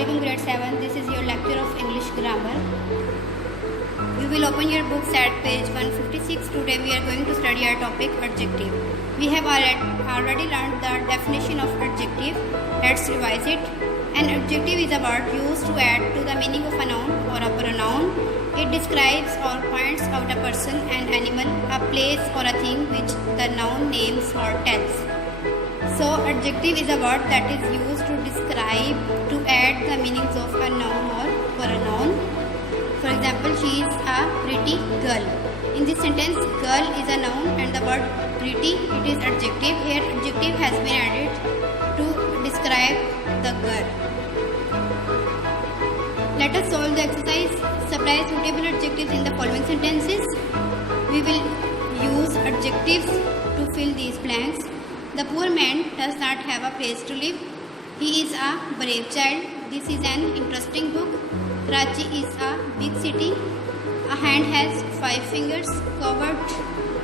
Assalamualaikum grade 7. This is your lecture of English grammar. You will open your books at page 156. Today we are going to study our topic adjective. We have already learned the definition of adjective. Let's revise it. An adjective is a word used to add to the meaning of a noun or a pronoun. It describes or points out a person, an animal, a place or a thing which the noun names or tells. So, adjective is a word that is used to describe, to add the meanings of a noun or pronoun. For example, she is a pretty girl. In this sentence, girl is a noun and the word pretty, it is adjective. Here, adjective has been added to describe the girl. Let us solve the exercise. Supply suitable adjectives in the following sentences. We will use adjectives to fill these blanks. The poor man does not have a place to live. He is a brave child. This is an interesting book. Karachi is a big city. A hand has 5 fingers. Coward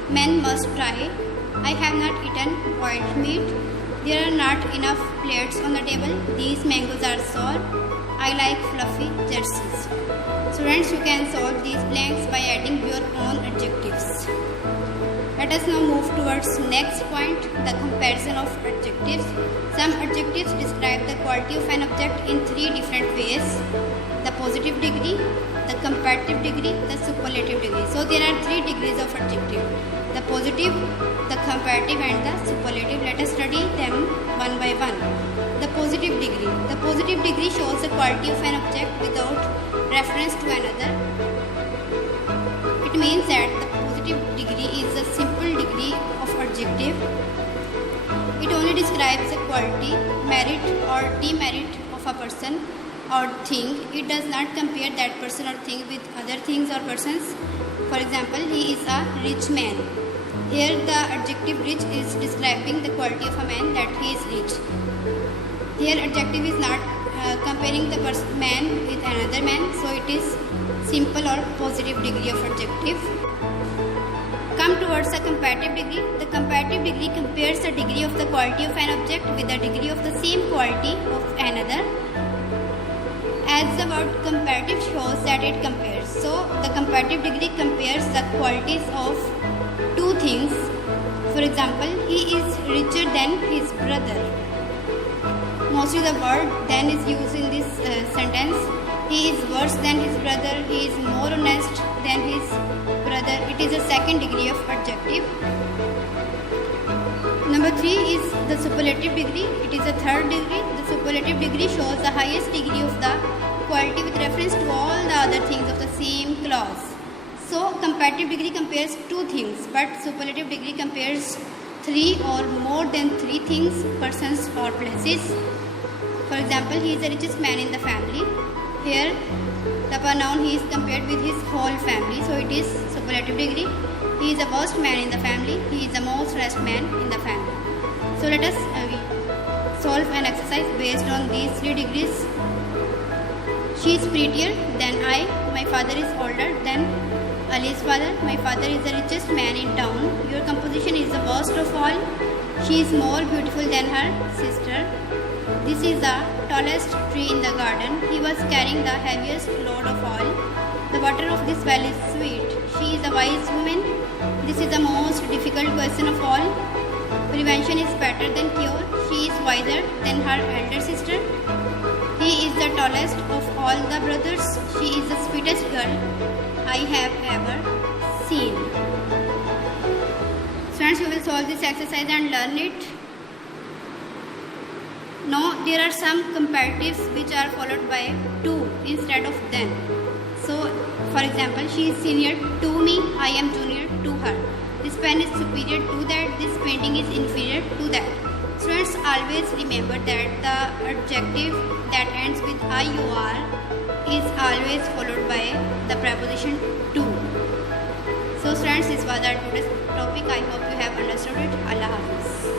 men must try. I have not eaten boiled meat. There are not enough plates on the table. These mangoes are sour. I like fluffy jerseys. Students, you can solve these blanks by adding your own adjectives. Let us now move towards next point, the comparison of adjectives. Some adjectives describe the quality of an object in 3 different ways: the positive degree, the comparative degree, the superlative degree. So there are 3 degrees of adjective: the positive, the comparative and the superlative. Let us study them one by one. The positive degree. The positive degree shows the quality of an object without reference to another. It means that the positive degree is a simple degree of adjective. It only describes the quality, merit or demerit of a person or thing. It does not compare that person or thing with other things or persons. For example, he is a rich man. Here the adjective rich is describing the quality of a man, that he is rich. Here adjective is not comparing the man with another man, so it is simple or positive degree of adjective. Come towards the comparative degree. The comparative degree compares the degree of the quality of an object with the degree of the same quality of another. As the word comparative shows that it compares. So the comparative degree compares the qualities of 2 things. For example, he is richer than his brother. Mostly the word then is used in this sentence. He is worse than his brother. He is more honest than his brother. It is a second degree of adjective. Number 3 is the superlative degree. It is a third degree. The superlative degree shows the highest degree of the quality with reference to all the other things of the same clause. So comparative degree compares 2 things, but superlative degree compares 3 or more than 3 things, persons or places. For example, he is the richest man in the family. Here the pronoun he is compared with his whole family, so it is superlative degree. He is the worst man in the family. He is the most rest man in the family. So let us solve an exercise based on these 3 degrees. She is prettier than I. My father is older than Ali's father. My father is the richest man in town. Your composition is the worst of all. She is more beautiful than her sister. This is the tallest tree in the garden. He was carrying the heaviest load of all. The water of this well is sweet. She is a wise woman. This is the most difficult question of all. Prevention is better than cure. She is wiser than her elder sister. He is the tallest of all the brothers. She is the sweetest girl I have ever seen. Students, you will solve this exercise and learn it. Now, there are some comparatives which are followed by to instead of then. So, for example, she is senior to me, I am junior to her. This pen is superior to that, this painting is inferior to that. Students, always remember that the adjective that ends with IUR is always followed by the preposition to. So students, this was our today's topic. I hope you have understood it. Allah Hafiz.